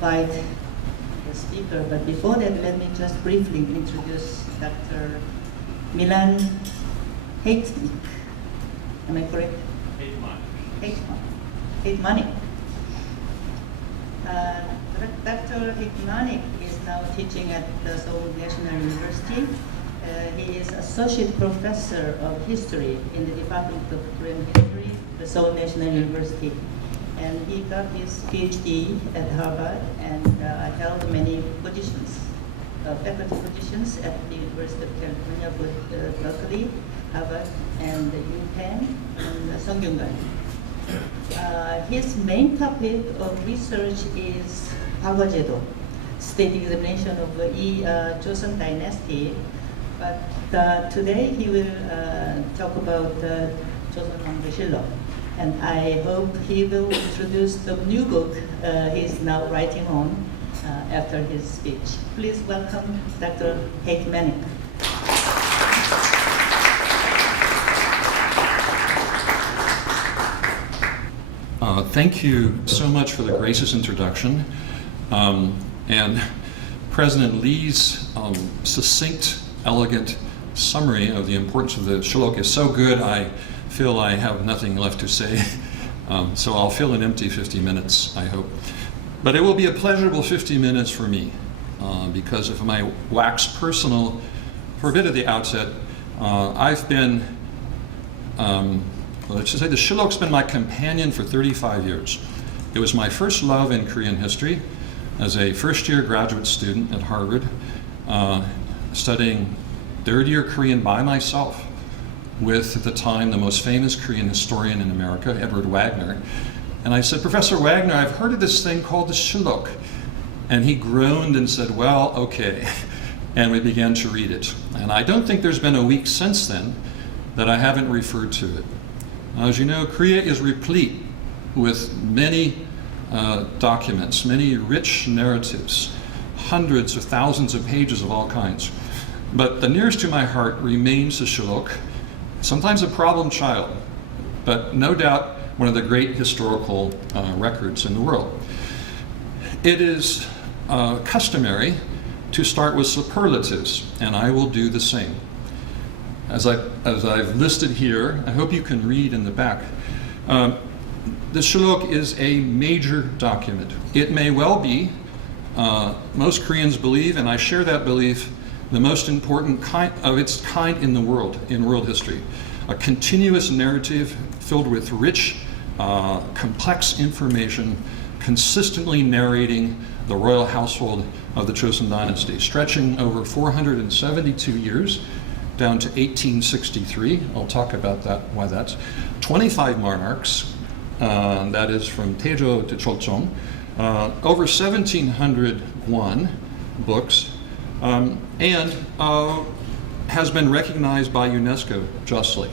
invite the speaker, but before that, let me just briefly introduce Dr. Milan Hejtmanek. Am I correct? Hejtmanek. Dr. Hejtmanek is now teaching at the Seoul National University. He is Associate Professor of History in the Department of Korean History, the Seoul National University. And he got his PhD at Harvard and held many positions, faculty positions at the University of California, Berkeley, Harvard, and UPenn, and Songyungan. His main topic of research is Kwagwajedo, state examination of the Chosun dynasty. But today he will talk about Chosun Wangjo Sillok. And I hope he will introduce the new book he's now writing on after his speech. Please welcome Dr. Hejtmanek. Thank you so much for the gracious introduction. And President Lee's succinct, elegant summary of the importance of the Sillok is so good, I feel I have nothing left to say. So I'll fill an empty 50 minutes, I hope. But it will be a pleasurable 50 minutes for me, because if I wax personal for a bit at the outset, I've been, let's just say the Sillok's been my companion for 35 years. It was my first love in Korean history as a first-year graduate student at Harvard, studying third-year Korean by myself with, at the time, the most famous Korean historian in America, Edward Wagner. And I said, Professor Wagner, I've heard of this thing called the Sillok. And he groaned and said, well, okay. And we began to read it. And I don't think there's been a week since then that I haven't referred to it. Now, as you know, Korea is replete with many documents, many rich narratives, hundreds of thousands of pages of all kinds. But the nearest to my heart remains the Sillok, sometimes a problem child, but no doubt one of the great historical records in the world. It is customary to start with superlatives, and I will do the same. As I've listed here, I hope you can read in the back. The Sillok is a major document. It may well be, most Koreans believe, and I share that belief, the most important kind of its kind in the world, in world history. A continuous narrative filled with rich, complex information, consistently narrating the royal household of the Chosun dynasty, stretching over 472 years down to 1863. I'll talk about that, why that's. 25 monarchs, that is from Taejo to Chosun, over 1,701 books, and has been recognized by UNESCO justly.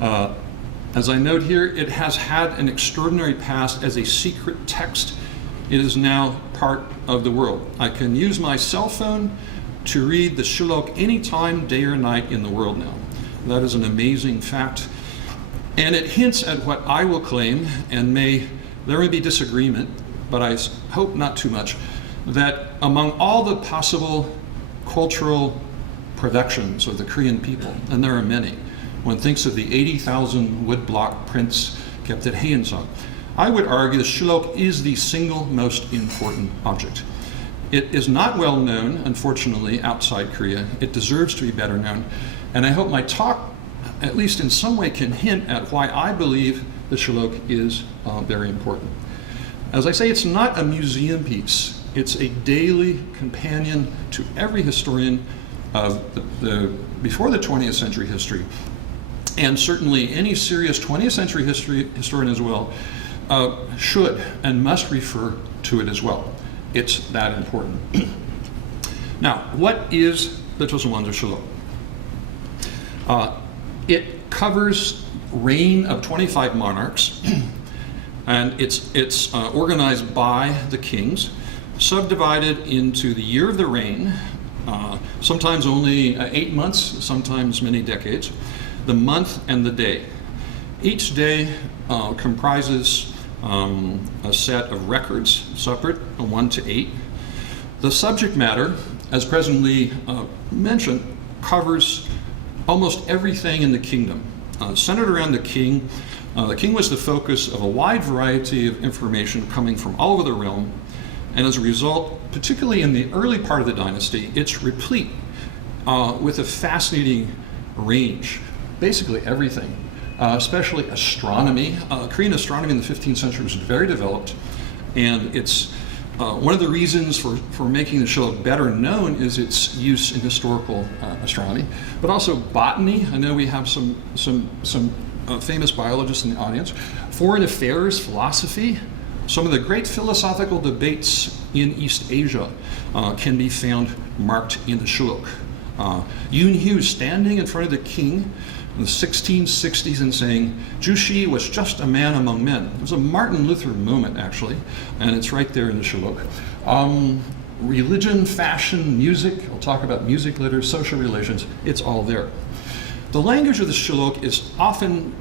As I note here, it has had an extraordinary past as a secret text. It is now part of the world. I can use my cell phone to read the Sillok anytime, day or night in the world now. That is an amazing fact. And it hints at what I will claim, and there may be disagreement, but I hope not too much, that among all the possible cultural productions of the Korean people, and there are many, one thinks of the 80,000 woodblock prints kept at Haeunseong, I would argue the Sillok is the single most important object. It is not well known, unfortunately, outside Korea. It deserves to be better known, and I hope my talk, at least in some way, can hint at why I believe the Sillok is very important. As I say, it's not a museum piece. It's a daily companion to every historian of before the 20th century history, and certainly any serious 20th century historian as well should and must refer to it as well. It's that important. Now, what is the Chosun Wangjo Sillok? It covers reign of 25 monarchs, and it's organized by the kings, subdivided into the year of the reign, sometimes only 8 months, sometimes many decades, the month and the day. Each day comprises a set of records, separate, 1 to 8. The subject matter, as President Lee mentioned, covers almost everything in the kingdom. Centered around the king was the focus of a wide variety of information coming from all over the realm, and as a result, particularly in the early part of the dynasty, it's replete with a fascinating range, basically everything, especially astronomy. Korean astronomy in the 15th century was very developed, and it's one of the reasons for making the Shillok better known is its use in historical astronomy, but also botany. I know we have some famous biologists in the audience. Foreign affairs, philosophy. Some of the great philosophical debates in East Asia can be found marked in the Shillok. Yoon Hugh standing in front of the king in the 1660s and saying, Jushi was just a man among men. It was a Martin Luther moment, actually, and it's right there in the Shillok. Religion, fashion, music, I'll talk about music later, social relations, it's all there. The language of the Shillok is often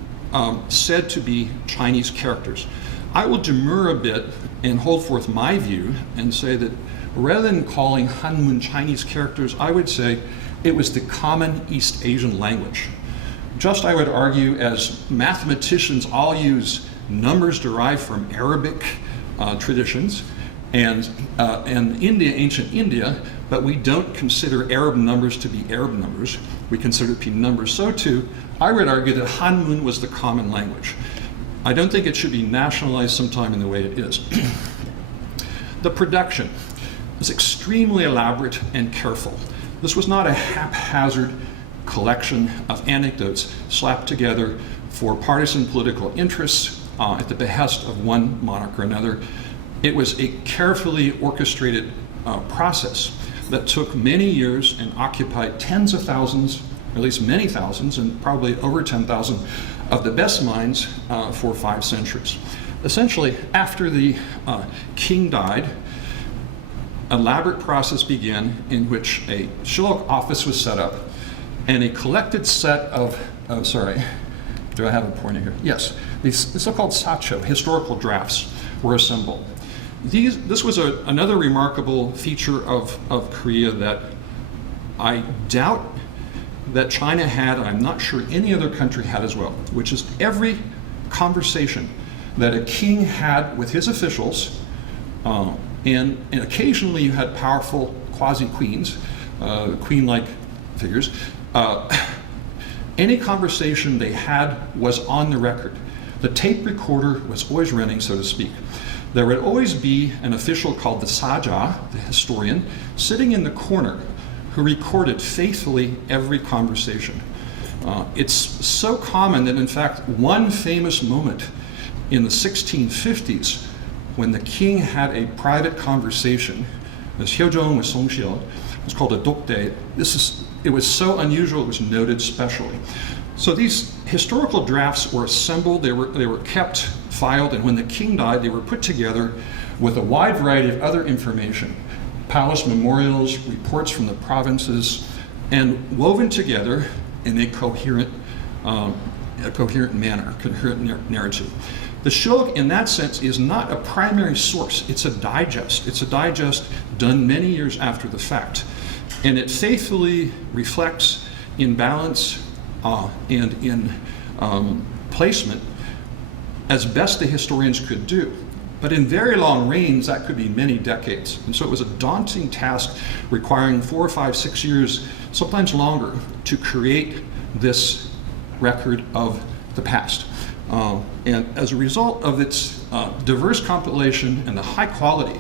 said to be Chinese characters. I will demur a bit and hold forth my view and say that rather than calling Hanmun Chinese characters, I would say it was the common East Asian language. Just, I would argue, as mathematicians all use numbers derived from Arabic traditions and India, ancient India, but we don't consider Arab numbers to be Arab numbers. We consider it to be numbers. So too, I would argue that Hanmun was the common language. I don't think it should be nationalized sometime in the way it is. The production was extremely elaborate and careful. This was not a haphazard collection of anecdotes slapped together for partisan political interests at the behest of one monarch or another. It was a carefully orchestrated process that took many years and occupied tens of thousands, or at least many thousands, and probably over 10,000 of the best minds for 5 centuries. Essentially, after the king died, an elaborate process began in which a Shillok office was set up and a collected set of, do I have a pointer here? Yes, these so-called sacho, historical drafts, were assembled. This was another remarkable feature of Korea that I doubt that China had, and I'm not sure any other country had as well, which is every conversation that a king had with his officials, and occasionally you had powerful quasi-queens, queen-like figures. Any conversation they had was on the record. The tape recorder was always running, so to speak. There would always be an official called the saja, the historian, sitting in the corner who recorded faithfully every conversation. It's so common that, in fact, one famous moment in the 1650s when the king had a private conversation, as Hyojong with Songshil, it's called a dokdae. It was so unusual, it was noted specially. So these historical drafts were assembled, they were kept, filed, and when the king died, they were put together with a wide variety of other information, palace memorials, reports from the provinces, and woven together in a coherent manner, coherent narrative. The Shillok, in that sense, is not a primary source, it's a digest. It's a digest done many years after the fact. And it faithfully reflects in balance and in placement as best the historians could do. But in very long reigns, that could be many decades. And so it was a daunting task requiring 4, 5, 6 years, sometimes longer, to create this record of the past. And as a result of its diverse compilation and the high quality,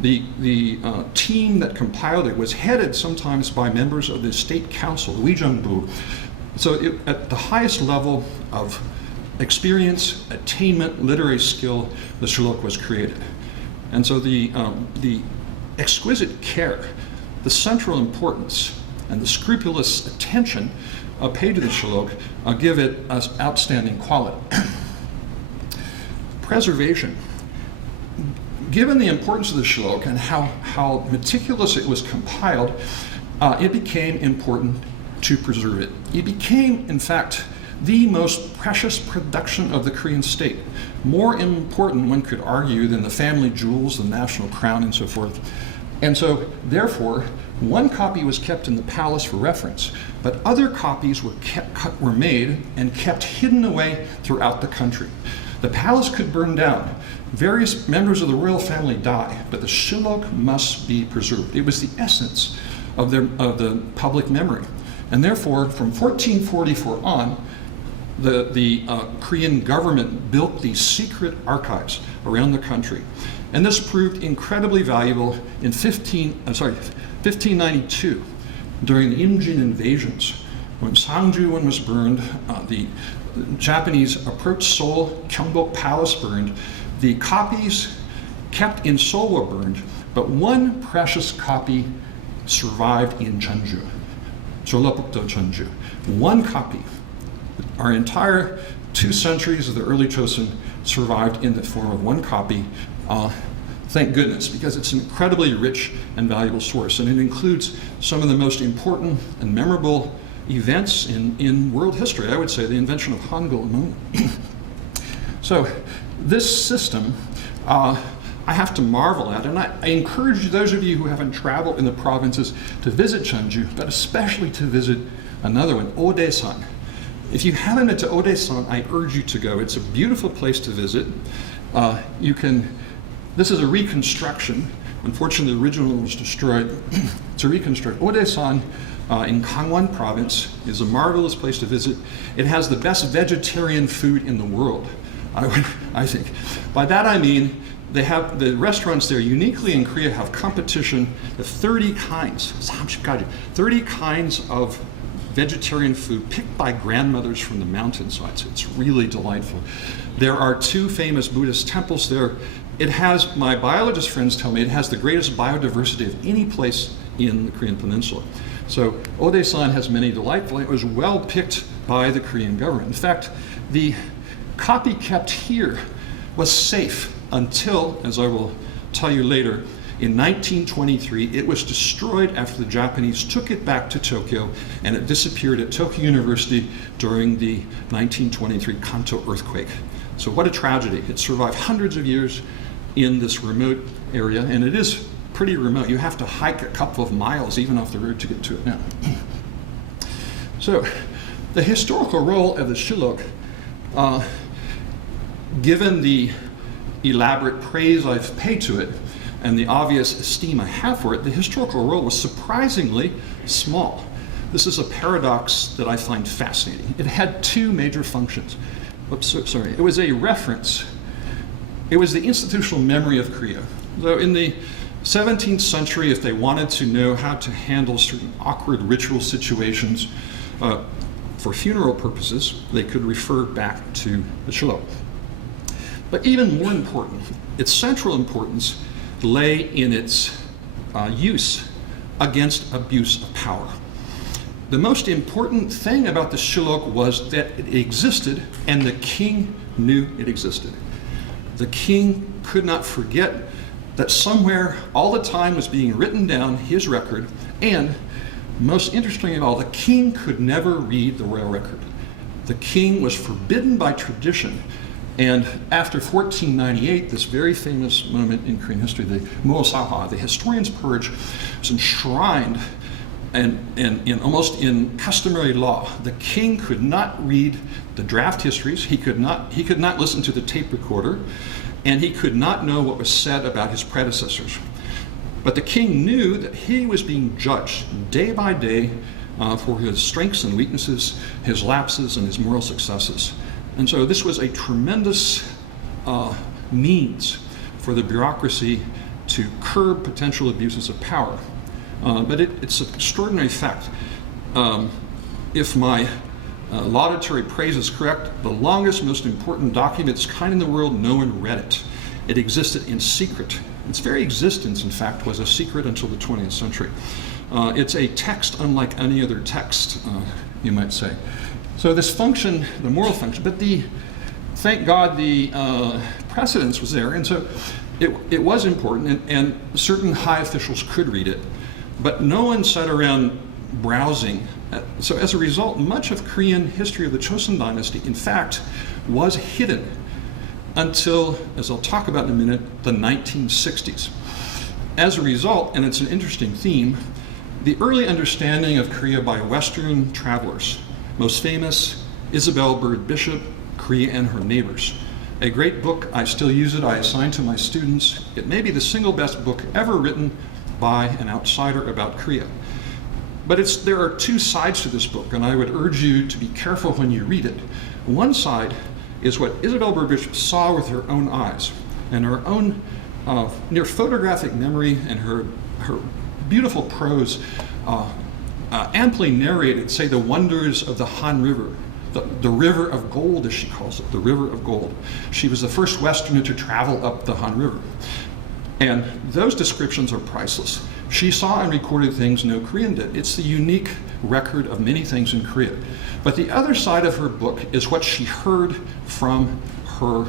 the team that compiled it was headed sometimes by members of the State Council, the Wijangbu. So at the highest level of experience, attainment, literary skill, the Shillok was created. And so the exquisite care, the central importance, and the scrupulous attention paid to the Shillok give it an outstanding quality. Preservation. Given the importance of the Shillok and how meticulous it was compiled, it became important to preserve it. It became, in fact, the most precious production of the Korean state. More important, one could argue, than the family jewels, the national crown, and so forth. And so, therefore, one copy was kept in the palace for reference, but other copies were made and kept hidden away throughout the country. The palace could burn down. Various members of the royal family die, but the Sillok must be preserved. It was the essence of the public memory. And therefore, from 1444 on, the Korean government built these secret archives around the country. And this proved incredibly valuable in 1592, during the Imjin invasions. When Sangju was burned, the Japanese approached Seoul, Gyeongbok Palace burned, the copies kept in Seoul were burned, but one precious copy survived in Jeonju, Jolapukdo Jeonju. One copy. Our entire 2 centuries of the early Chosun survived in the form of one copy. Thank goodness, because it's an incredibly rich and valuable source, and it includes some of the most important and memorable events in world history. I would say the invention of Hangul among them. So this system, I have to marvel at, and I encourage those of you who haven't traveled in the provinces to visit Jeonju, but especially to visit another one, Odaesan. If you haven't been to Odaesan, I urge you to go. It's a beautiful place to visit. This is a reconstruction. Unfortunately, the original was destroyed. It's a reconstruction. Odaesan in Gangwon province is a marvelous place to visit. It has the best vegetarian food in the world, I think. By that I mean, they have the restaurants there uniquely in Korea have competition of 30 kinds, 30 kinds of vegetarian food picked by grandmothers from the mountainsides. It's really delightful. There are 2 famous Buddhist temples there. It has, my biologist friends tell me, it has the greatest biodiversity of any place in the Korean peninsula. So Odaesan has many delightful, it was well picked by the Korean government. In fact, the copy kept here was safe until, as I will tell you later, in 1923, it was destroyed after the Japanese took it back to Tokyo, and it disappeared at Tokyo University during the 1923 Kanto earthquake. So what a tragedy. It survived hundreds of years in this remote area, and it is pretty remote. You have to hike a couple of miles even off the road to get to it now. So the historical role of the Sillok, given the elaborate praise I've paid to it and the obvious esteem I have for it, the historical role was surprisingly small. This is a paradox that I find fascinating. It had 2 major functions. It was a reference. It was the institutional memory of Korea. So in the 17th century, if they wanted to know how to handle certain awkward ritual situations for funeral purposes, they could refer back to the Sillok. But even more important, its central importance lay in its use against abuse of power. The most important thing about the Sillok was that it existed and the king knew it existed. The king could not forget that somewhere all the time was being written down his record, and most interesting of all, the king could never read the royal record. The king was forbidden by tradition, and after 1498, this very famous moment in Korean history, the Muosaha, the historian's purge, was enshrined and almost in customary law. The king could not read the draft histories, he could not listen to the tape recorder, and he could not know what was said about his predecessors. But the king knew that he was being judged day by day for his strengths and weaknesses, his lapses and his moral successes. And so this was a tremendous means for the bureaucracy to curb potential abuses of power. But it's an extraordinary fact. If my laudatory praise is correct, the longest, most important document of its kind in the world, no one read it. It existed in secret. Its very existence, in fact, was a secret until the 20th century. It's a text unlike any other text, you might say. So this function, the moral function, but thank God the precedence was there, and so it was important, and certain high officials could read it. But no one sat around browsing So as a result, much of Korean history of the Chosun dynasty, in fact, was hidden until, as I'll talk about in a minute, the 1960s. As a result, and it's an interesting theme, the early understanding of Korea by Western travelers, most famous, Isabel Bird Bishop, Korea and Her Neighbors. A great book, I still use it, I assign to my students. It may be the single best book ever written by an outsider about Korea. But there are two sides to this book, and I would urge you to be careful when you read it. One side is what Isabel Bird Bishop saw with her own eyes, and her own near photographic memory and her beautiful prose amply narrated, say, the wonders of the Han River, the river of gold, as she calls it, the river of gold. She was the first Westerner to travel up the Han River. And those descriptions are priceless. She saw and recorded things no Korean did. It's the unique record of many things in Korea. But the other side of her book is what she heard from her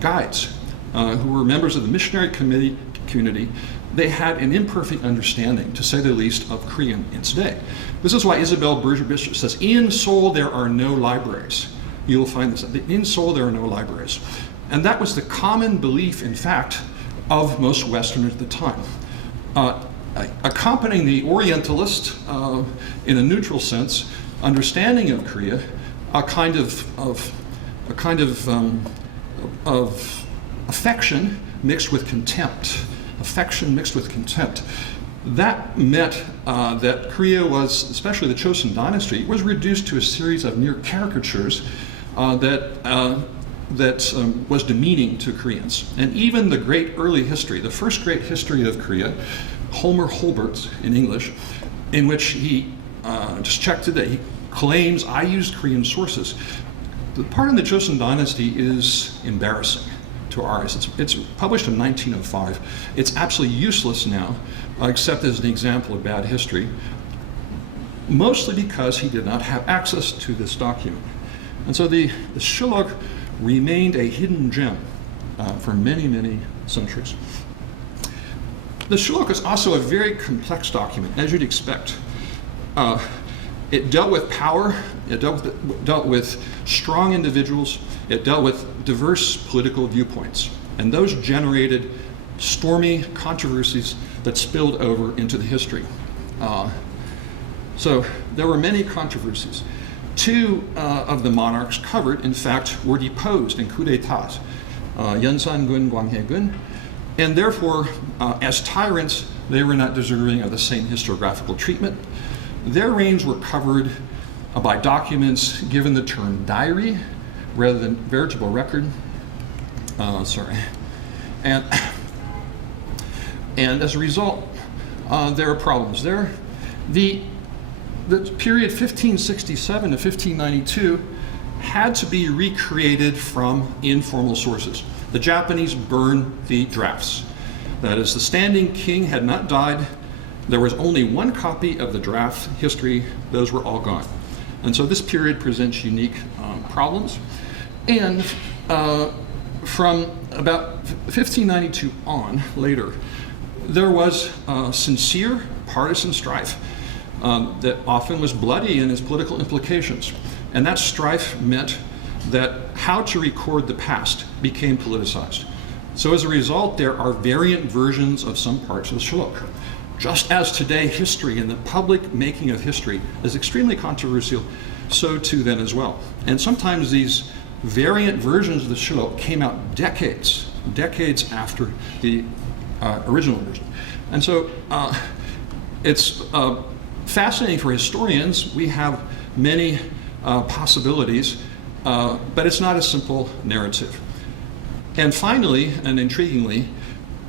guides, who were members of the missionary community. They had an imperfect understanding, to say the least, of Korean in its day. This is why Isabel Bird Bishop says, in Seoul there are no libraries. You will find this, in Seoul there are no libraries. And that was the common belief, in fact, of most Westerners at the time. Accompanying the Orientalist, in a neutral sense, understanding of Korea, a kind of affection mixed with contempt. Affection mixed with contempt. That meant that Korea was, especially the Chosun dynasty, was reduced to a series of near caricatures that was demeaning to Koreans. And even the great early history, the first great history of Korea, Homer Holbert's in English, in which he, just checked today, he claims, I used Korean sources. The part in the Chosun dynasty is embarrassing to our eyes. It's published in 1905. It's absolutely useless now, except as an example of bad history, mostly because he did not have access to this document. And so the Sillok remained a hidden gem for many, many centuries. The Sillok is also a very complex document, as you'd expect. It dealt with power, it dealt with strong individuals, it dealt with diverse political viewpoints, and those generated stormy controversies that spilled over into the history. So there were many controversies. Two of the monarchs covered, in fact, were deposed in coup d'etats, Yeonsan-gun, Gwanghae-gun, and therefore, as tyrants, they were not deserving of the same historiographical treatment. Their reigns were covered by documents given the term diary rather than veritable record. And as a result, there are problems there. The period 1567 to 1592 had to be recreated from informal sources. The Japanese burned the drafts. That is, the standing king had not died. There was only one copy of the draft history. Those were all gone. And so this period presents unique problems. And from about 1592 on, later, there was sincere partisan strife that often was bloody in its political implications. And that strife meant that how to record the past became politicized. So as a result, there are variant versions of some parts of the Sillok. Just as today history and the public making of history is extremely controversial, so too then as well. And sometimes these variant versions of the Sillok came out decades after the original version. And so it's fascinating for historians. We have many possibilities, but it's not a simple narrative. And finally, and intriguingly,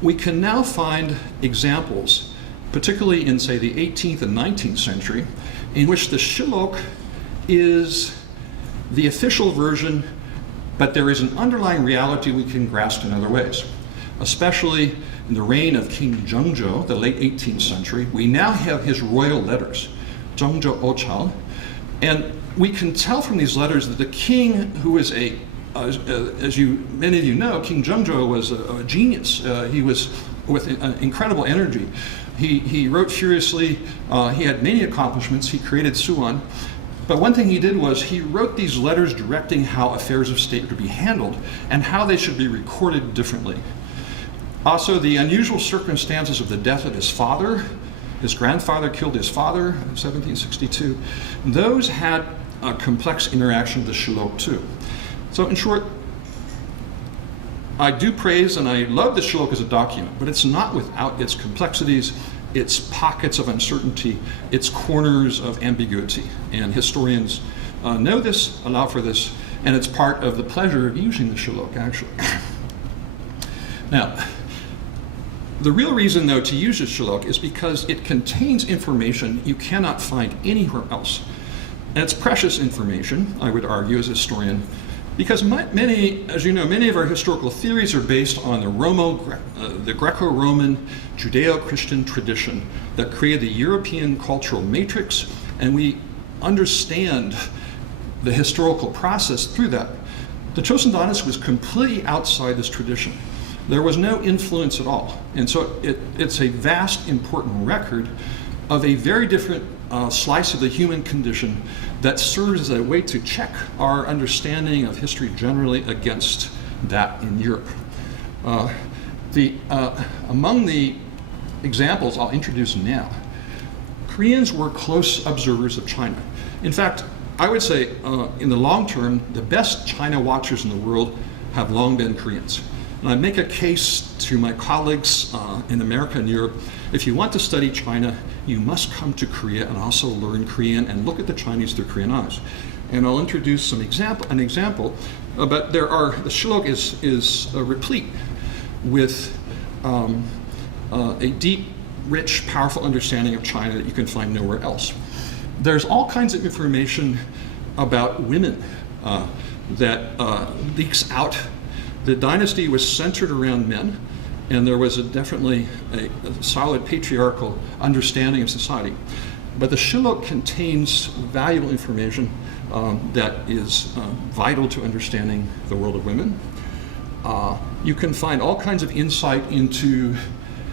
we can now find examples, particularly in, say, the 18th and 19th century, in which the Sillok is the official version, but there is an underlying reality we can grasp in other ways. Especially in the reign of King Jeongjo, the late 18th century, we now have his royal letters, Jeongjo Ochal, and we can tell from these letters that the king, who is as many of you know, King Jeongjo was a genius. He was with incredible energy. He wrote furiously. He had many accomplishments. He created Suan. But one thing he did was he wrote these letters directing how affairs of state would be handled and how they should be recorded differently. Also, the unusual circumstances of the death of his father, his grandfather killed his father in 1762, those had a complex interaction with the Sillok too. So in short, I do praise and I love the Sillok as a document, but it's not without its complexities, its pockets of uncertainty, its corners of ambiguity. And historians know this, allow for this, and it's part of the pleasure of using the Sillok, actually. Now, the real reason, though, to use the Sillok is because it contains information you cannot find anywhere else. And it's precious information, I would argue, as a historian, because many, as you know, many of our historical theories are based on the Greco-Roman Judeo-Christian tradition that created the European cultural matrix, and we understand the historical process through that. The Chosun Dynasty was completely outside this tradition. There was no influence at all. And so it's a vast, important record of a very different slice of the human condition that serves as a way to check our understanding of history generally against that in Europe. Among the examples I'll introduce now, Koreans were close observers of China. In fact, I would say in the long term, the best China watchers in the world have long been Koreans. And I make a case to my colleagues in America and Europe, if you want to study China, you must come to Korea and also learn Korean and look at the Chinese through Korean eyes. And I'll introduce an example, but the Sillok is replete with a deep, rich, powerful understanding of China that you can find nowhere else. There's all kinds of information about women that leaks out. The dynasty was centered around men, and there was definitely a solid patriarchal understanding of society. But the Sillok contains valuable information that is vital to understanding the world of women. You can find all kinds of insight into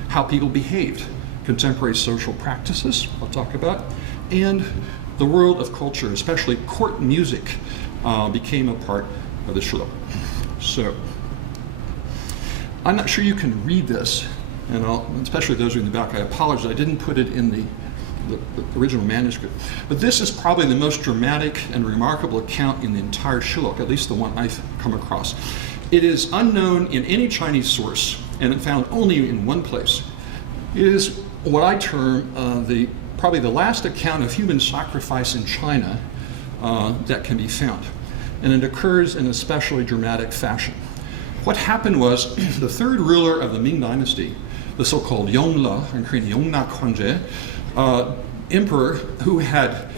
how people behaved, contemporary social practices, I'll talk about, and the world of culture, especially court music, became a part of the Sillok. So, I'm not sure you can read this, and especially those of you in the back, I apologize, I didn't put it in the original manuscript. But this is probably the most dramatic and remarkable account in the entire Sillok, at least the one I've come across. It is unknown in any Chinese source, and found only in one place. It is what I term probably the last account of human sacrifice in China that can be found. And it occurs in a especially dramatic fashion. What happened was the third ruler of the Ming Dynasty, the so-called Yongle, in Korean Yongnak Hwanje, emperor who had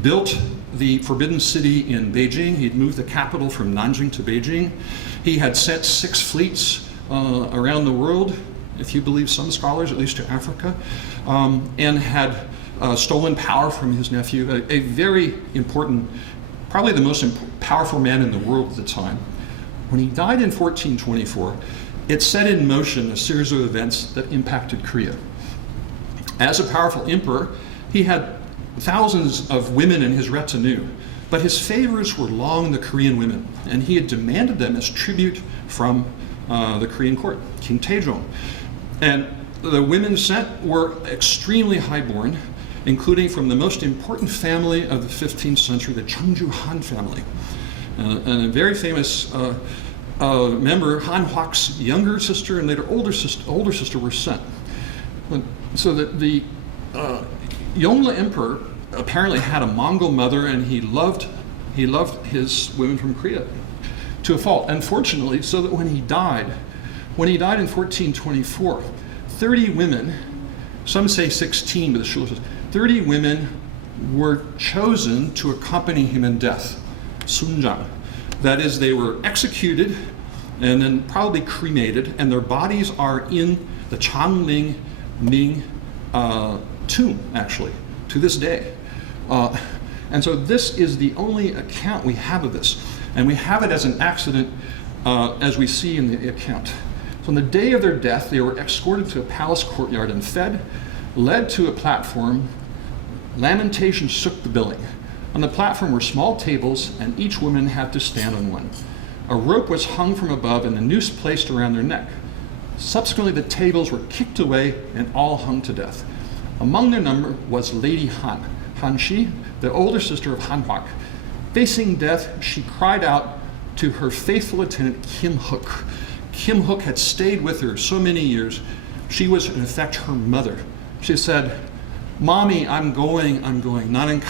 built the Forbidden City in Beijing. He'd moved the capital from Nanjing to Beijing. He had sent 6 fleets around the world, if you believe some scholars, at least to Africa, and had stolen power from his nephew, a very important, probably the most powerful man in the world at the time. When he died in 1424, it set in motion a series of events that impacted Korea. As a powerful emperor, he had thousands of women in his retinue, but his favors were long the Korean women, and he had demanded them as tribute from the Korean court, King Taejong. And the women sent were extremely highborn, including from the most important family of the 15th century, the Cheongju Han family. And a very famous member, Han Huak's younger sister and later older sister were sent. So that the Yongle emperor apparently had a Mongol mother, and he loved his women from Korea to a fault. Unfortunately, so that when he died in 1424, 30 women, some say 16, but the Sillok says 30 women were chosen to accompany him in death, sunjang. That is, they were executed and then probably cremated, and their bodies are in the Changling Ming tomb, actually, to this day. And so this is the only account we have of this. And we have it as an accident, as we see in the account. So on the day of their death, they were escorted to a palace courtyard and fed, led to a platform. Lamentations shook the building. On the platform were small tables, and each woman had to stand on one. A rope was hung from above and a noose placed around their neck. Subsequently, the tables were kicked away and all hung to death. Among their number was Lady Han, Han Shi, the older sister of Han Huak. Facing death, she cried out to her faithful attendant Kim Hook. Kim Hook had stayed with her so many years. She was, in effect, her mother. She said, "Mommy, I'm going, nanin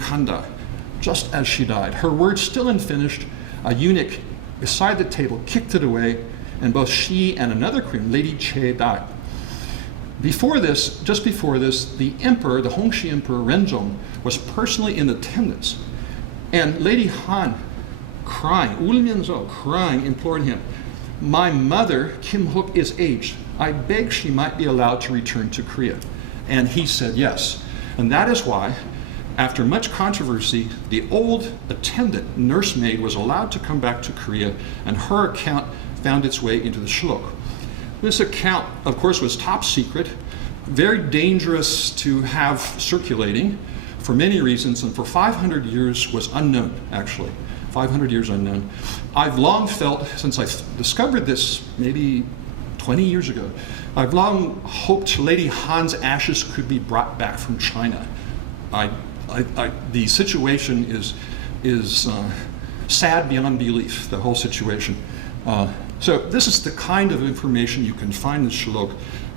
kanda," just as she died. Her words still unfinished, a eunuch beside the table kicked it away, and both she and another queen, Lady Che, died. Just before this, the emperor, the Hongxi Emperor Renzong, was personally in attendance. And Lady Han, crying, implored him, "My mother, Kim Hook, is aged. I beg she might be allowed to return to Korea." And he said yes. And that is why, after much controversy, the old attendant, nursemaid, was allowed to come back to Korea, and her account found its way into the Sillok. This account, of course, was top secret, very dangerous to have circulating for many reasons, and for 500 years was unknown, actually. 500 years unknown. I've long felt, since I discovered this maybe 20 years ago, I've long hoped Lady Han's ashes could be brought back from China. The situation is sad beyond belief, the whole situation. So this is the kind of information you can find in the Sillok,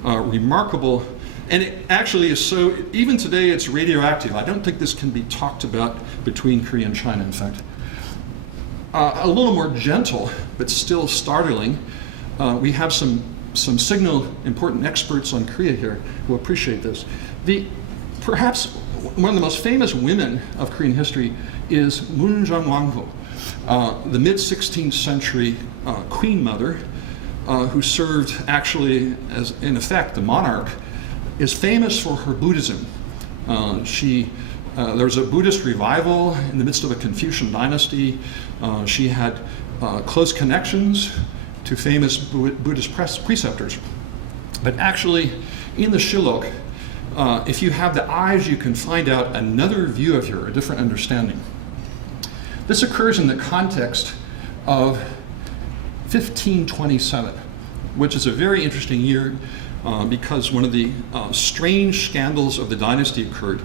remarkable, and it actually is so, even today it's radioactive. I don't think this can be talked about between Korea and China, in fact. A little more gentle, but still startling, we have some signal important experts on Korea here who appreciate this. Perhaps one of the most famous women of Korean history is Chosun Wangjo, the mid-16th century queen mother who served actually as, in effect, the monarch, is famous for her Buddhism. There was a Buddhist revival in the midst of a Confucian dynasty. She had close connections to famous Buddhist preceptors. But actually, in the Sillok, if you have the eyes, you can find out another view of her, a different understanding. This occurs in the context of 1527, which is a very interesting year because one of the strange scandals of the dynasty occurred.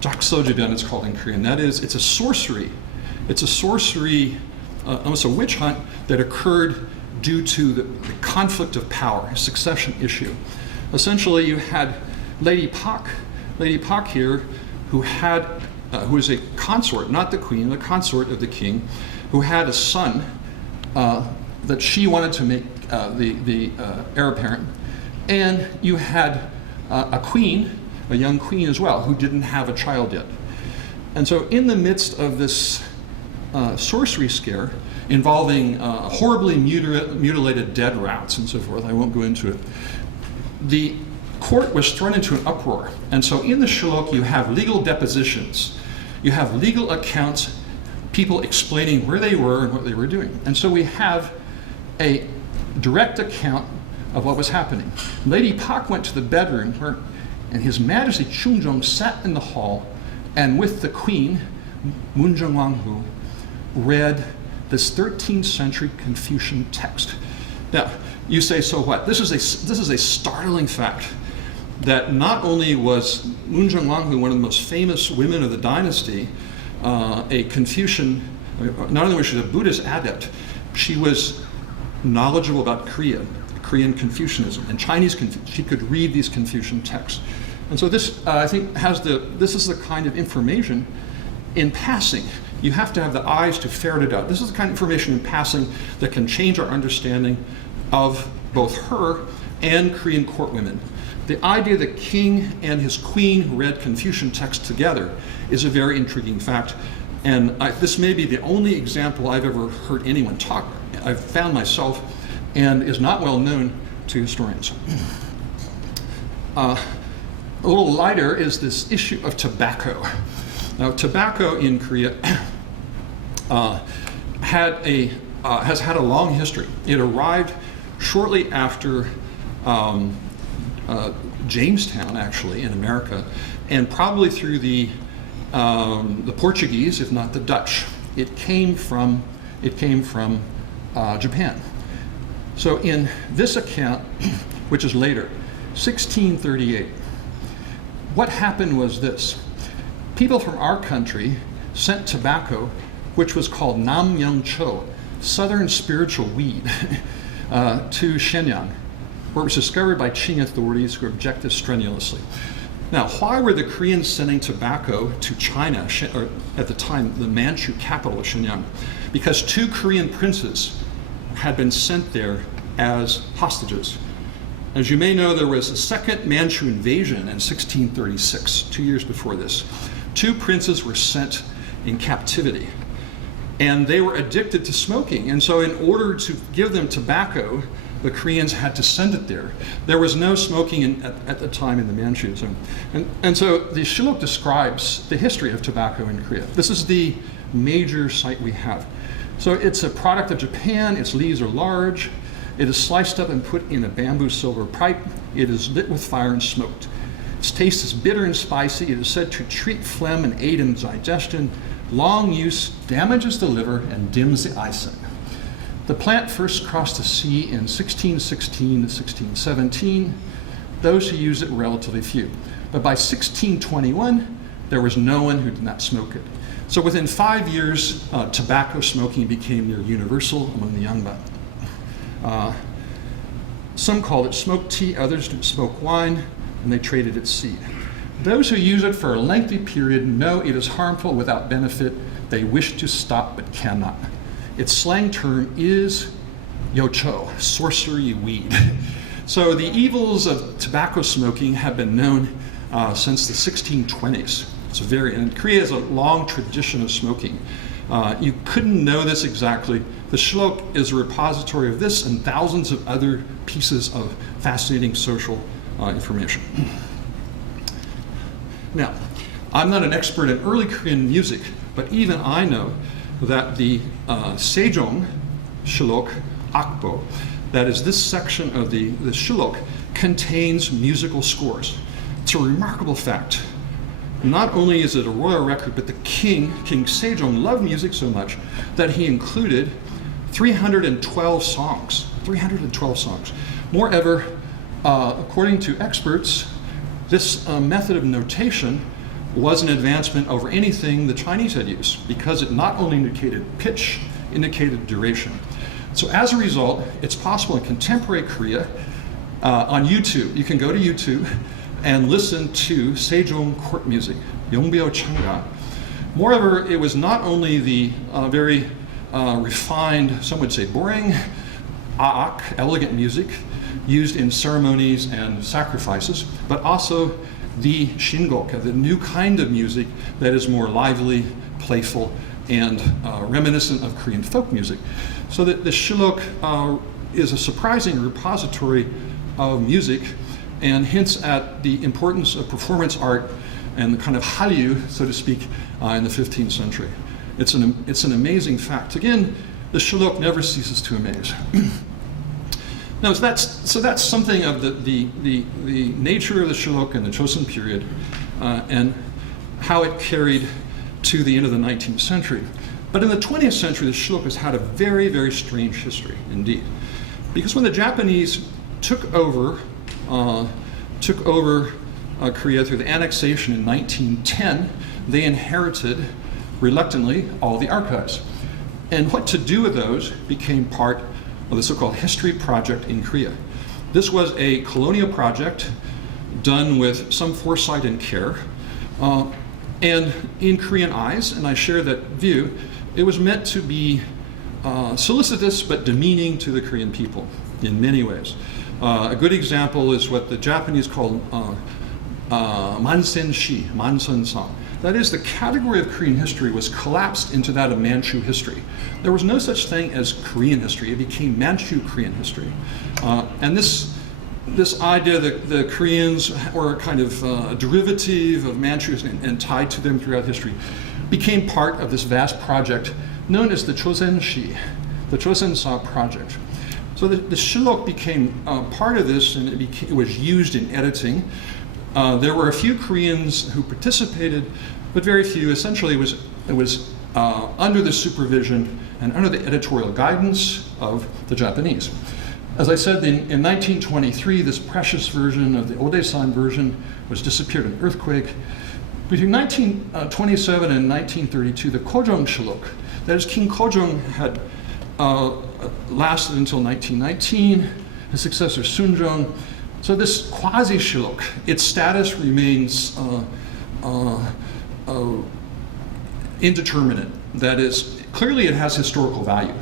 Jaksojeon it's called in Korean. That is, it's a sorcery. It's a sorcery, almost a witch hunt that occurred due to the conflict of power, a succession issue. Essentially, you had Lady Pak here, who was a consort, not the queen, the consort of the king, who had a son that she wanted to make the heir apparent. And you had a queen, a young queen as well, who didn't have a child yet. And so in the midst of this sorcery scare involving horribly mutilated dead rats and so forth, I won't go into it, the court was thrown into an uproar. And so in the Sillok, you have legal depositions, you have legal accounts, people explaining where they were and what they were doing. And so we have a direct account of what was happening. Lady Pak went to the bedroom and His Majesty Chunjong sat in the hall and with the Queen, Munjung Wanghu, read this 13th century Confucian text. Now, you say, so what? This is a startling fact that not only was Munjung Wanghu one of the most famous women of the dynasty, a Confucian, not only was she a Buddhist adept, she was knowledgeable about Korean Confucianism and Chinese Confucianism. She could read these Confucian texts. And so this, I think, this is the kind of information in passing. You have to have the eyes to ferret it out. This is the kind of information in passing that can change our understanding of both her and Korean court women. The idea that king and his queen read Confucian texts together is a very intriguing fact. And this may be the only example I've ever heard anyone talk. I've found myself, and is not well known to historians. A little lighter is this issue of tobacco. Now, tobacco in Korea has had a long history. It arrived shortly after Jamestown, actually, in America, and probably through the Portuguese, if not the Dutch. It came from Japan. So in this account, which is later, 1638, what happened was this. People from our country sent tobacco, which was called Nam Young Cho, southern spiritual weed, to Shenyang, where it was discovered by Qing authorities who objected strenuously. Now, why were the Koreans sending tobacco to China, or at the time, the Manchu capital of Shenyang? Because 2 Korean princes had been sent there as hostages. As you may know, there was a second Manchu invasion in 1636, 2 years before this. 2 princes were sent in captivity, and they were addicted to smoking. And so in order to give them tobacco, the Koreans had to send it there. There was no smoking at the time in the Manchus. And so the Sillok describes the history of tobacco in Korea. This is the major site we have. So it's a product of Japan. Its leaves are large. It is sliced up and put in a bamboo silver pipe. It is lit with fire and smoked. Its taste is bitter and spicy. It is said to treat phlegm and aid in digestion. Long use damages the liver and dims the eyesight. The plant first crossed the sea in 1616 to 1617. Those who used it were relatively few. But by 1621, there was no one who did not smoke it. So within 5 years, tobacco smoking became near universal among the Yangban. Some called it smoked tea, others did smoke wine, and they traded its seed. Those who use it for a lengthy period know it is harmful without benefit. They wish to stop but cannot. Its slang term is yocho, sorcery weed. So the evils of tobacco smoking have been known since the 1620s. And Korea has a long tradition of smoking. You couldn't know this exactly. The Sillok is a repository of this and thousands of other pieces of fascinating social information. Now, I'm not an expert in early Korean music, but even I know that the Sejong Sillok Akbo, that is this section of the Sillok, contains musical scores. It's a remarkable fact. Not only is it a royal record, but the King Sejong, loved music so much that he included 312 songs. 312 songs. Moreover, according to experts, this method of notation was an advancement over anything the Chinese had used, because it not only indicated pitch, indicated duration. So as a result, it's possible in contemporary Korea, on YouTube, you can go to YouTube and listen to Sejong court music, Yongbyo Changa. Moreover, it was not only the very refined, some would say boring, aak, elegant music used in ceremonies and sacrifices, but also the shingok, the new kind of music that is more lively, playful, and reminiscent of Korean folk music. So that the Sillok is a surprising repository of music and hints at the importance of performance art and the kind of Hallyu, so to speak, in the 15th century. It's an amazing fact. Again, the Sillok never ceases to amaze. No, so that's something of the nature of the Sillok in the Chosun period and how it carried to the end of the 19th century. But in the 20th century, the Sillok has had a very, very strange history indeed. Because when the Japanese took over Korea through the annexation in 1910, they inherited, reluctantly, all the archives. And what to do with those became part of the so-called history project in Korea. This was a colonial project done with some foresight and care. And in Korean eyes, and I share that view, it was meant to be solicitous but demeaning to the Korean people in many ways. A good example is what the Japanese call Mansen-shi, Mansen-san. That is, the category of Korean history was collapsed into that of Manchu history. There was no such thing as Korean history. It became Manchu Korean history. And this idea that the Koreans were a kind of derivative of Manchus and tied to them throughout history became part of this vast project known as the Chosen-shi, the Chosen-sa project. So the Sillok became part of this, and it was used in editing. There were a few Koreans who participated, but very few. Essentially, it was under the supervision and under the editorial guidance of the Japanese. As I said, in 1923, this precious version of the Odesan version was disappeared in an earthquake. Between 1927 and 1932, the Kojong Sillok, that is, King Kojong had lasted until 1919, his successor Sunjong. So this quasi-Sillok, its status remains indeterminate. That is, clearly it has historical value,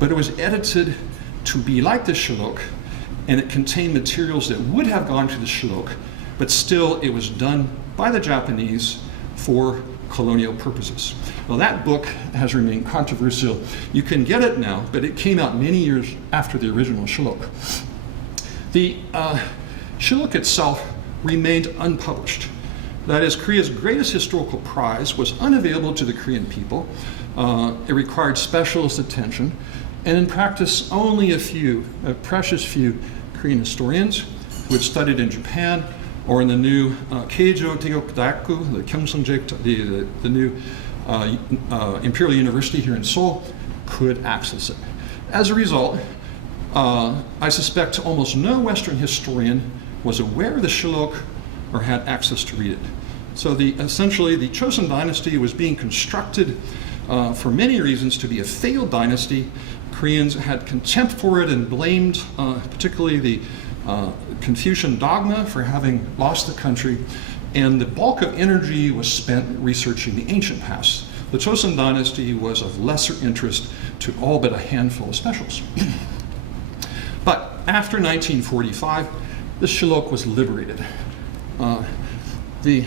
but it was edited to be like the Sillok, and it contained materials that would have gone to the Sillok, but still it was done by the Japanese for colonial purposes. Well, that book has remained controversial. You can get it now, but it came out many years after the original Sillok. The Sillok itself remained unpublished. That is, Korea's greatest historical prize was unavailable to the Korean people. It required specialist attention, and in practice, only a precious few Korean historians who had studied in Japan or in the new Keijo Tegoku, the Gyeongsung, the new Imperial University here in Seoul, could access it. As a result, I suspect almost no Western historian was aware of the Sillok or had access to read it. So essentially, the Chosun dynasty was being constructed for many reasons to be a failed dynasty. Koreans had contempt for it and blamed particularly the Confucian dogma for having lost the country, and the bulk of energy was spent researching the ancient past. The Chosun dynasty was of lesser interest to all but a handful of specials. But after 1945, the Sillok was liberated. The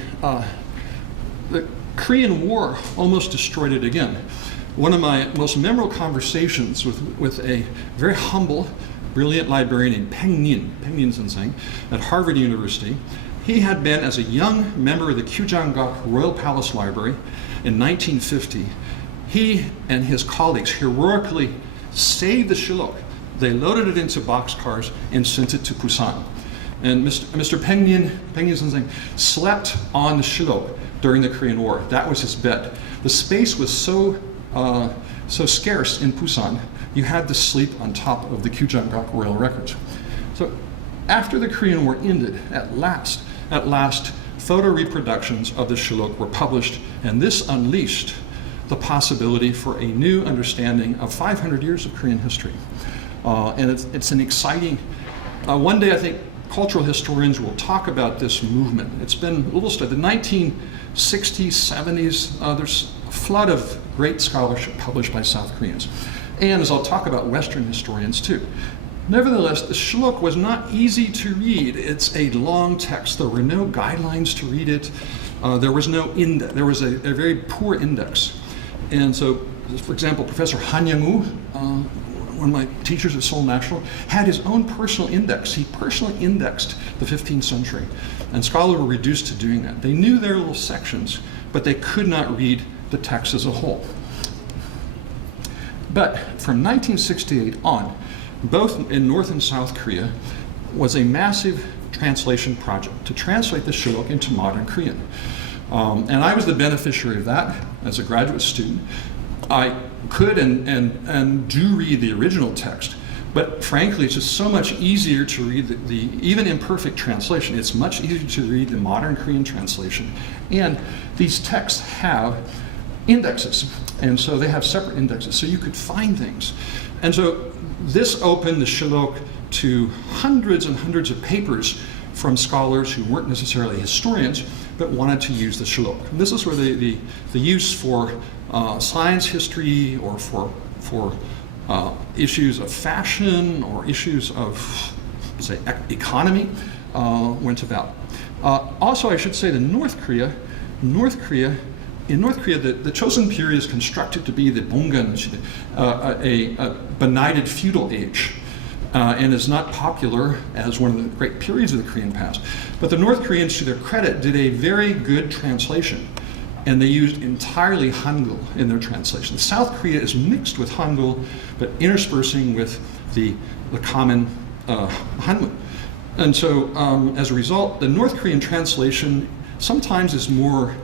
Korean War almost destroyed it again. One of my most memorable conversations with a very humble, brilliant librarian named Peng Senseng at Harvard University. He had been, as a young member of the Kyujanggak Royal Palace Library in 1950, he and his colleagues heroically saved the Sillok. They loaded it into boxcars and sent it to Busan. And Mr. Peng Senseng slept on the Sillok during the Korean War. That was his bed. The space was so scarce in Busan, you had to sleep on top of the Kyujanggak Royal Records. So after the Korean War ended, at last, photo reproductions of the Sillok were published, and this unleashed the possibility for a new understanding of 500 years of Korean history. And it's an exciting, one day I think cultural historians will talk about this movement. It's been a little studied. The 1960s, 70s, there's a flood of great scholarship published by South Koreans. And as I'll talk about Western historians too. Nevertheless, the Sillok was not easy to read. It's a long text. There were no guidelines to read it. There was no index. There was a very poor index. And so, for example, Professor Han Young-woo, one of my teachers at Seoul National, had his own personal index. He personally indexed the 15th century. And scholars were reduced to doing that. They knew their little sections, but they could not read the text as a whole. But from 1968 on, both in North and South Korea, was a massive translation project to translate the Sillok into modern Korean. And I was the beneficiary of that as a graduate student. I could and do read the original text, but frankly, it's just so much easier to read the even imperfect translation. It's much easier to read the modern Korean translation. And these texts have indexes, and so they have separate indexes, so you could find things. And so this opened the Sillok to hundreds and hundreds of papers from scholars who weren't necessarily historians, but wanted to use the Sillok. And this is where the use for science history or for issues of fashion or issues of, say, economy went about. Also, I should say that in North Korea, the Chosun period is constructed to be the Bongan, a benighted feudal age, and is not popular as one of the great periods of the Korean past. But the North Koreans, to their credit, did a very good translation and they used entirely Hangul in their translation. South Korea is mixed with Hangul, but interspersing with the common Hanmun. And so, as a result, the North Korean translation sometimes is more,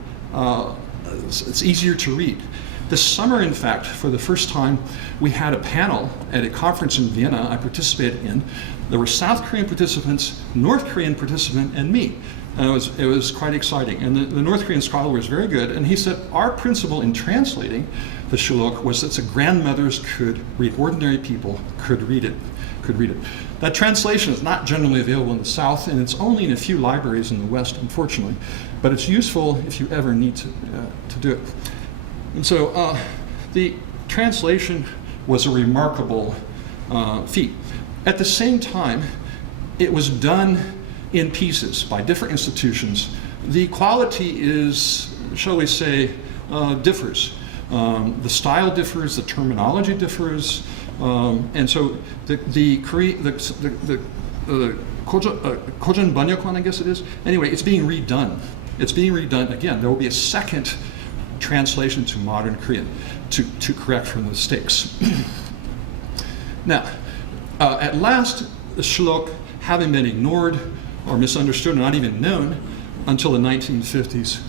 it's easier to read. This summer, in fact, for the first time, we had a panel at a conference in Vienna I participated in. There were South Korean participants, North Korean participant, and me. And it was quite exciting. And the North Korean scholar was very good, and he said our principle in translating the Sillok was that the grandmothers could read, ordinary people could read it. That translation is not generally available in the South, and it's only in a few libraries in the West, unfortunately. But it's useful if you ever need to do it. And so the translation was a remarkable feat. At the same time, it was done in pieces by different institutions. The quality is, shall we say, differs. The style differs, the terminology differs, and so the Kojon Banyokwan, I guess it is. Anyway, it's being redone. It's being redone again. There will be a second translation to modern Korean to correct for the mistakes. Now, at last, the Sillok, having been ignored or misunderstood or not even known until the 1950s,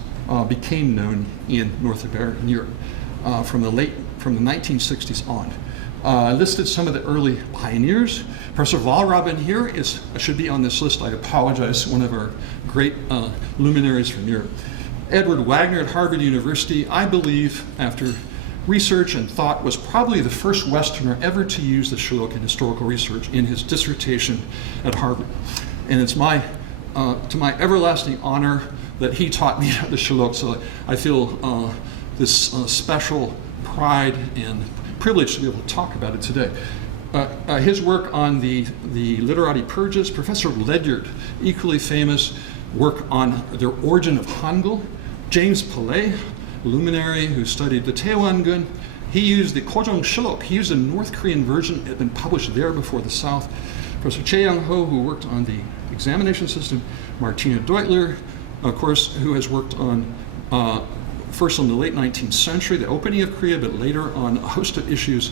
became known in North America and Europe from the 1960s on. I listed some of the early pioneers. Professor Valrabin here should be on this list. I apologize, one of our great luminaries from Europe. Edward Wagner at Harvard University, I believe, after research and thought, was probably the first Westerner ever to use the Sillok in historical research in his dissertation at Harvard. And it's to my everlasting honor that he taught me the Sillok, so I feel this special pride and privilege to be able to talk about it today. His work on the literati purges, Professor Ledyard, equally famous work on the origin of Hangul. James Pillay, luminary who studied the Taewangun, he used the Kojong Sillok. He used a North Korean version that had been published there before the South. Professor Chae Young-ho, who worked on the examination system. Martina Deutler, of course, who has worked on, first in the late 19th century, the opening of Korea, but later on a host of issues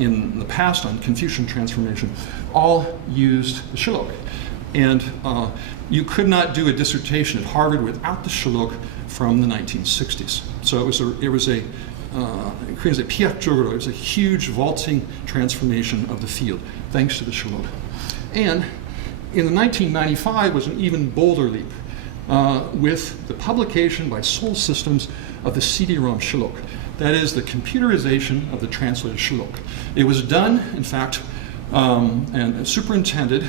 in the past on Confucian transformation, all used the Sillok. And you could not do a dissertation at Harvard without the Sillok from the 1960s. So it was a huge vaulting transformation of the field, thanks to the Sillok. And in the 1995 was an even bolder leap with the publication by Seoul Systems of the CD-ROM Sillok. That is the computerization of the translated Sillok. It was done, in fact, and superintended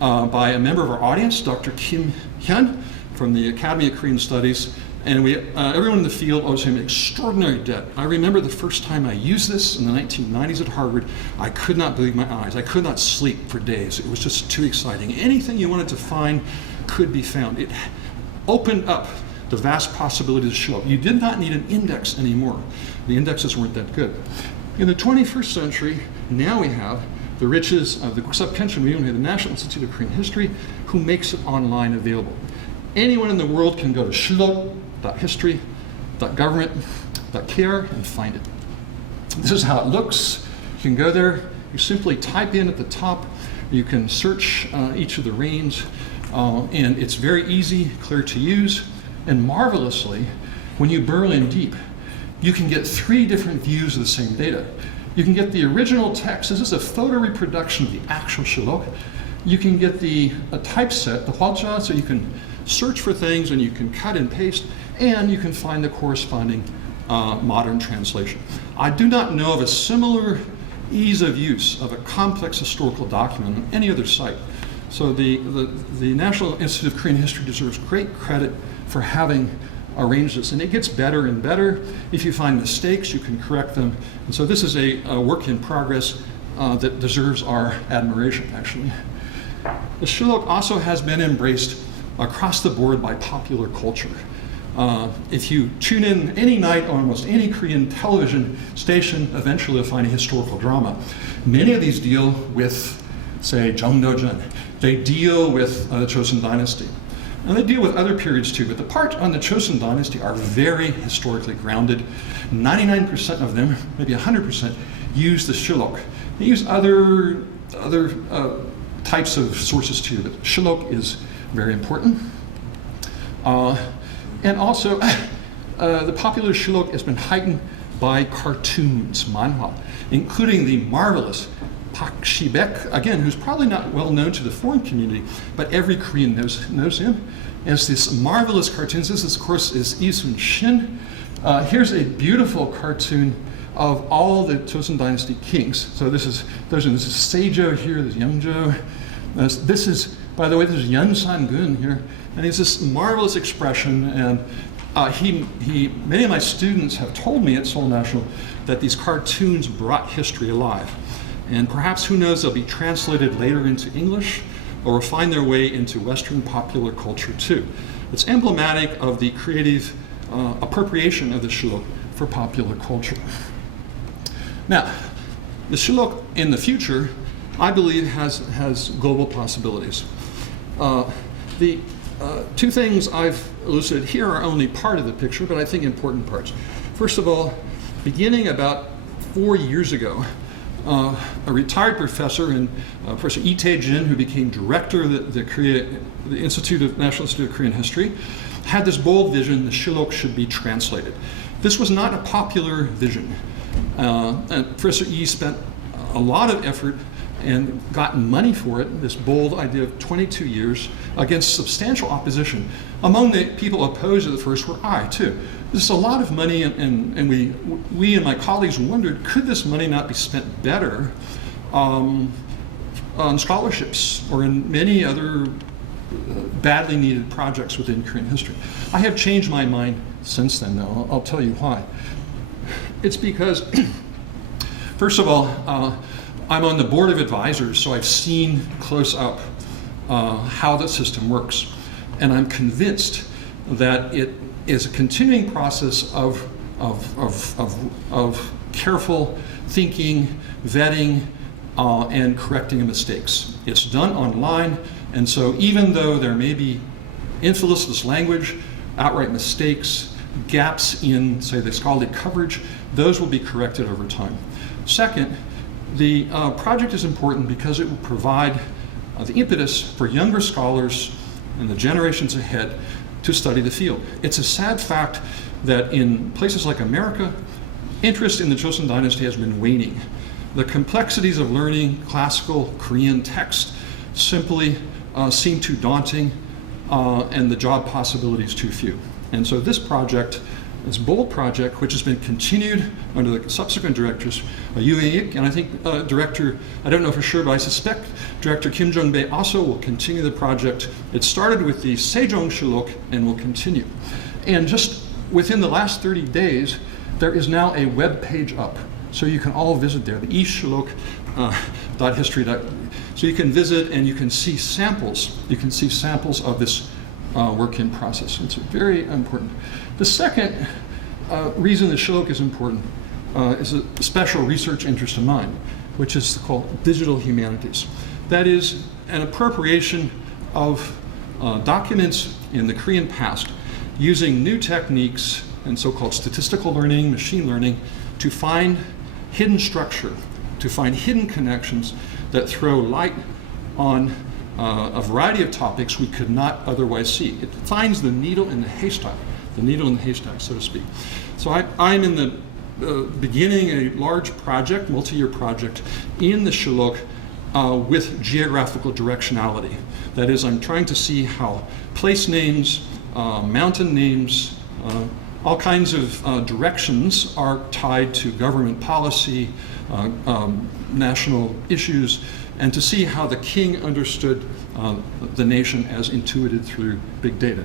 by a member of our audience, Dr. Kim Hyun from the Academy of Korean Studies, and everyone in the field owes him extraordinary debt. I remember the first time I used this in the 1990s at Harvard. I could not believe my eyes. I could not sleep for days. It was just too exciting. Anything you wanted to find could be found. It opened up the vast possibilities of Sillok. You did not need an index anymore. The indexes weren't that good. In the 21st century, now we have the riches of the Subkenchen Reunion, the National Institute of Korean History, who makes it online available. Anyone in the world can go to shillok.history.government.kr and find it. This is how it looks. You can go there, you simply type in at the top, you can search each of the reigns, and it's very easy, clear to use, and marvelously, when you burrow in deep, you can get 3 different views of the same data. You can get the original text. This is a photo reproduction of the actual Sillok. You can get the typeset, the hwalja, so you can search for things and you can cut and paste, and you can find the corresponding modern translation. I do not know of a similar ease of use of a complex historical document on any other site. So the National Institute of Korean History deserves great credit for having arranged this, and it gets better and better. If you find mistakes, you can correct them. And so this is a work in progress that deserves our admiration, actually. The Sillok also has been embraced across the board by popular culture. If you tune in any night on almost any Korean television station, eventually you'll find a historical drama. Many of these deal with, say, Jeongdo-jeon. They deal with the Chosun dynasty. And they deal with other periods too, but the parts on the Chosun dynasty are very historically grounded. 99% of them, maybe 100%, use the Sillok. They use other types of sources too, but Sillok is very important. And also, the popular Sillok has been heightened by cartoons, manhwa, including the marvelous Park Shi-baek, again, who's probably not well known to the foreign community, but every Korean knows him as this marvelous cartoons. This, of course, is Lee Sun-shin. Here's a beautiful cartoon of all the Chosun Dynasty kings. So this is Seijo here, there's Yeongjo. This is, by the way, this is Yun San-gun here, and he's this marvelous expression. And many of my students have told me at Seoul National that these cartoons brought history alive. And perhaps, who knows, they'll be translated later into English or find their way into Western popular culture too. It's emblematic of the creative appropriation of the Sillok for popular culture. Now, the Sillok in the future, I believe, has global possibilities. The two things I've elucidated here are only part of the picture, but I think important parts. First of all, beginning about 4 years ago, a retired professor, Professor Lee Tae-jin, who became director of the National Institute of Korean History, had this bold vision: the Sillok should be translated. This was not a popular vision. And Professor Lee spent a lot of effort and gotten money for it, this bold idea of 22 years, against substantial opposition. Among the people opposed to the first were I, too. This is a lot of money, and we and my colleagues wondered, could this money not be spent better on scholarships or in many other badly needed projects within Korean history? I have changed my mind since then, though. I'll tell you why. It's because, first of all, I'm on the board of advisors, so I've seen close up how the system works. And I'm convinced that it is a continuing process of careful thinking, vetting, and correcting mistakes. It's done online, and so even though there may be infelicitous language, outright mistakes, gaps in, say, the scholarly coverage, those will be corrected over time. Second, the project is important because it will provide the impetus for younger scholars and the generations ahead to study the field. It's a sad fact that in places like America, interest in the Chosun dynasty has been waning. The complexities of learning classical Korean text simply seem too daunting, and the job possibilities too few. And so this project, this bold project, which has been continued under the subsequent directors, Yoo Ik, and I think Director, I don't know for sure, but I suspect Director Kim Jung-bae also will continue the project. It started with the Sejong Sillok and will continue. And just within the last 30 days, there is now a web page up. So you can all visit there, the eSillok.history. So you can visit and you can see samples. You can see samples of this work in process. It's very important. The second reason the Sillok is important is a special research interest of mine, which is called digital humanities. That is an appropriation of documents in the Korean past using new techniques and so-called statistical learning, machine learning, to find hidden structure, to find hidden connections that throw light on a variety of topics we could not otherwise see. It finds the needle in the haystack, so to speak. So I'm in the beginning a large project, multi-year project, in the Sillok with geographical directionality. That is, I'm trying to see how place names, mountain names, all kinds of directions are tied to government policy, national issues, and to see how the king understood the nation as intuited through big data.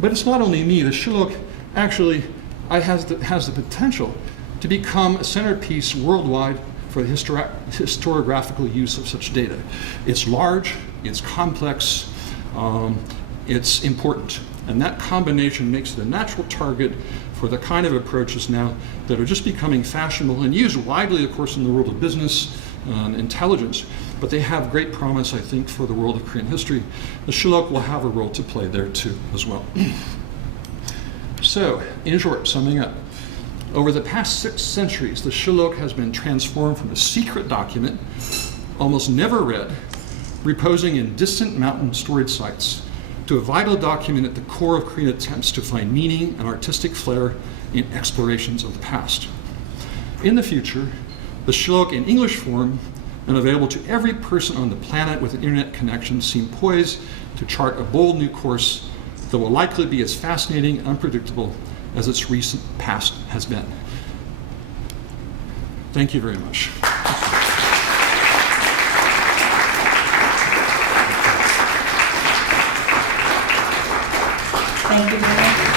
But it's not only me. The Sillok actually has the potential to become a centerpiece worldwide for the historiographical use of such data. It's large, it's complex, it's important. And that combination makes it a natural target for the kind of approaches now that are just becoming fashionable and used widely, of course, in the world of business, intelligence, but they have great promise, I think, for the world of Korean history. The Sillok will have a role to play there too, as well. So, in short, summing up, over the past 6 centuries, the Sillok has been transformed from a secret document, almost never read, reposing in distant mountain storage sites, to a vital document at the core of Korean attempts to find meaning and artistic flair in explorations of the past. In the future, the Sillok in English form and available to every person on the planet with an internet connection seem poised to chart a bold new course that will likely be as fascinating and unpredictable as its recent past has been. Thank you very much. Thank you very much.